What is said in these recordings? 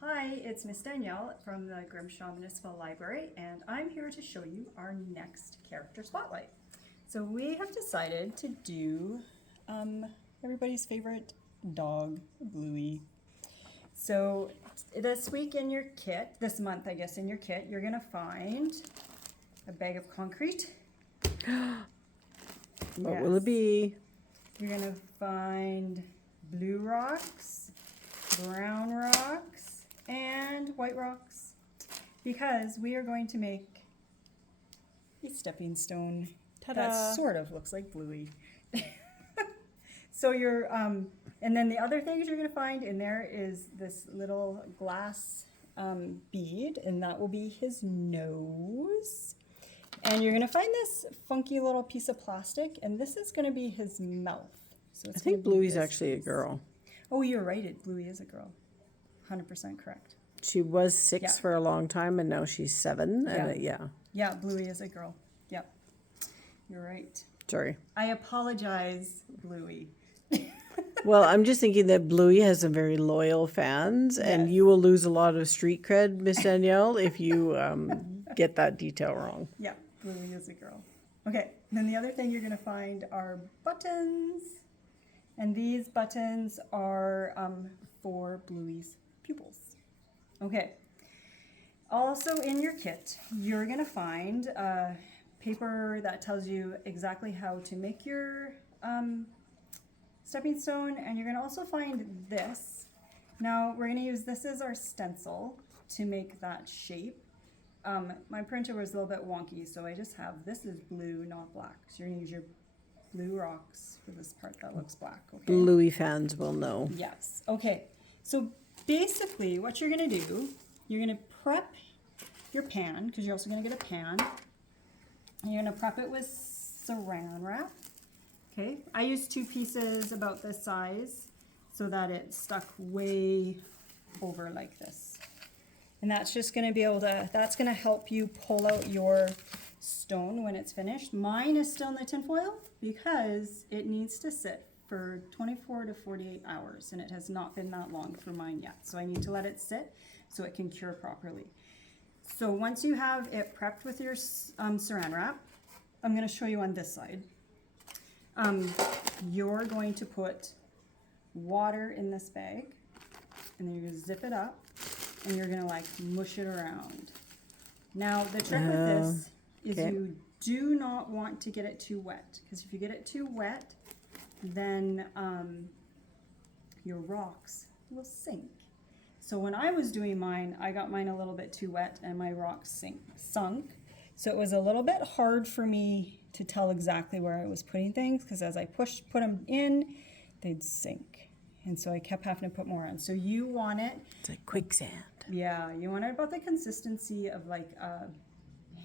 Hi, it's Miss Danielle from the Grimshaw Municipal Library, and I'm here to show you our next character spotlight. So we have decided to do everybody's favorite dog, Bluey. So this week in your kit, this month I guess in your kit, you're gonna find a bag of concrete. What will it be? You're gonna find blue rocks, brown rocks, and white rocks, because we are going to make a stepping stone that sort of looks like Bluey. So you're, and then the other things you're going to find in there is this little glass bead, and that will be his nose. And you're going to find this funky little piece of plastic, and this is going to be his mouth. So I think Bluey's actually a girl. Oh, you're right. Bluey is a girl. 100% correct. She was 6 for a long time, and now she's 7. Yeah. Yeah, Bluey is a girl. Yep. You're right. Sorry. I apologize, Bluey. Well, I'm just thinking that Bluey has some very loyal fans, and you will lose a lot of street cred, Miss Danielle, if you get that detail wrong. Yeah, Bluey is a girl. Okay, and then the other thing you're going to find are buttons. And these buttons are for Bluey's pupils. Okay. Also in your kit, you're going to find paper that tells you exactly how to make your stepping stone, and you're going to also find this. Now we're going to use this as our stencil to make that shape. My printer was a little bit wonky, so I just have, this is blue, not black. So you're going to use your blue rocks for this part that looks black. Okay. Bluey fans will know. Yes. Okay. So basically what you're going to do, you're going to prep your pan, because you're also going to get a pan. And you're going to prep it with saran wrap. Okay. I used 2 pieces about this size so that it stuck way over like this. And that's just going to be able to, that's going to help you pull out your stone when it's finished. Mine is still in the tin foil because it needs to sit for 24 to 48 hours, and it has not been that long for mine yet. So I need to let it sit so it can cure properly. So once you have it prepped with your saran wrap, I'm going to show you on this side. You're going to put water in this bag, and then you're going to zip it up, and you're going to like mush it around. Now the trick with this is you do not want to get it too wet, because if you get it too wet, then your rocks will sink. So when I was doing mine, I got mine a little bit too wet and my rocks sunk. So it was a little bit hard for me to tell exactly where I was putting things, because as I put them in, they'd sink. And so I kept having to put more on. So you want it, It's like quicksand. yeah, you want it about the consistency of like a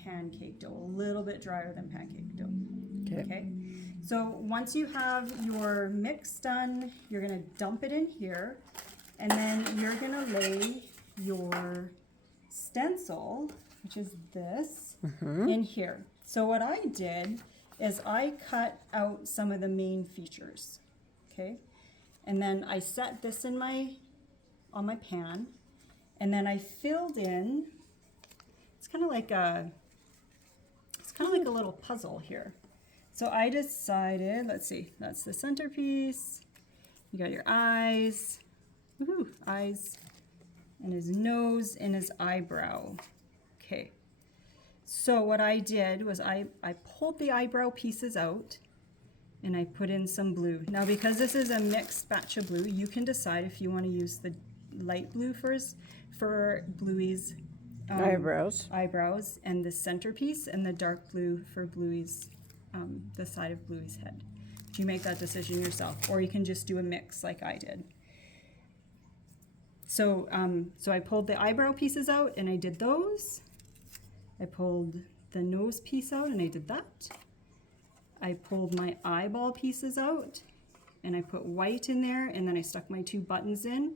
pancake dough, a little bit drier than pancake dough. Okay. So once you have your mix done, you're going to dump it in here, and then you're going to lay your stencil, which is this, in here. So what I did is I cut out some of the main features. Okay. And then I set this in on my pan, and then I filled in, it's kind of like a little puzzle here. So I decided, let's see, that's the centerpiece. You got your eyes, eyes, and his nose and his eyebrow. Okay. So what I did was I pulled the eyebrow pieces out, and I put in some blue. Now because this is a mixed batch of blue, you can decide if you want to use the light blue for Bluey's eyebrows, and the centerpiece, and the dark blue for Bluey's the side of Bluey's head. You make that decision yourself, or you can just do a mix like I did. So so I pulled the eyebrow pieces out, and I did those. I pulled the nose piece out, and I did that. I pulled my eyeball pieces out, and I put white in there, and then I stuck my 2 buttons in.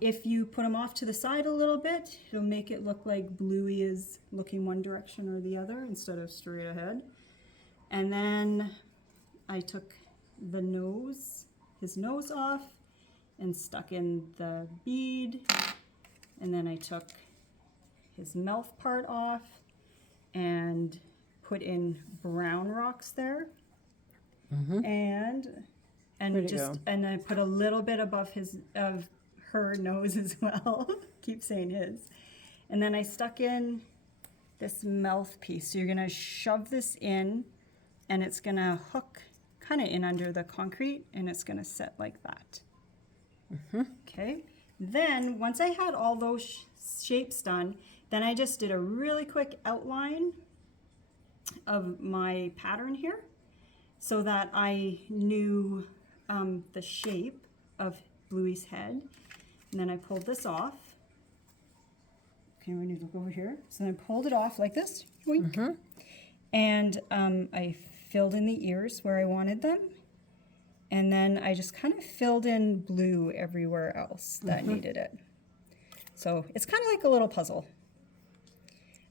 If you put them off to the side a little bit, it'll make it look like Bluey is looking one direction or the other instead of straight ahead. And then I took his nose off, and stuck in the bead, And then I took his mouth part off and put in brown rocks there. And Way to just go. and I put a little bit above her nose as well. Keep saying his. And then I stuck in this mouthpiece. So you're gonna shove this in, and it's gonna hook kind of in under the concrete, and it's gonna set like that. Okay. Then once I had all those shapes done, then I just did a really quick outline of my pattern here, so that I knew the shape of Bluey's head. And then I pulled this off. Okay, we need to look over here. So then I pulled it off like this. Wink. And I filled in the ears where I wanted them. And then I just kind of filled in blue everywhere else that needed it. So it's kind of like a little puzzle.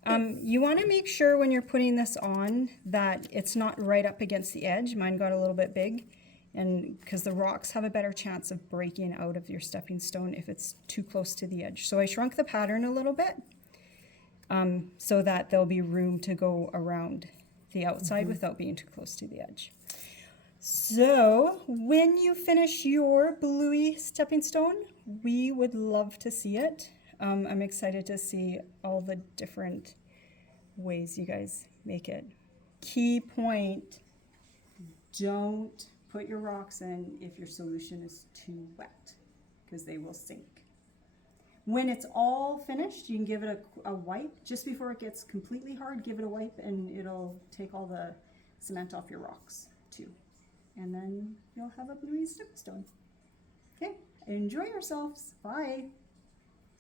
You want to make sure when you're putting this on that it's not right up against the edge. Mine got a little bit big, and because the rocks have a better chance of breaking out of your stepping stone if it's too close to the edge. So I shrunk the pattern a little bit so that there'll be room to go around the outside without being too close to the edge. So when you finish your Bluey stepping stone, we would love to see it. I'm excited to see all the different ways you guys make it. Key point, don't put your rocks in if your solution is too wet, because they will sink. When it's all finished, you can give it a wipe. Just before it gets completely hard, give it a wipe and it'll take all the cement off your rocks too. And then you'll have a Bluey stepping stone. Okay, enjoy yourselves. Bye.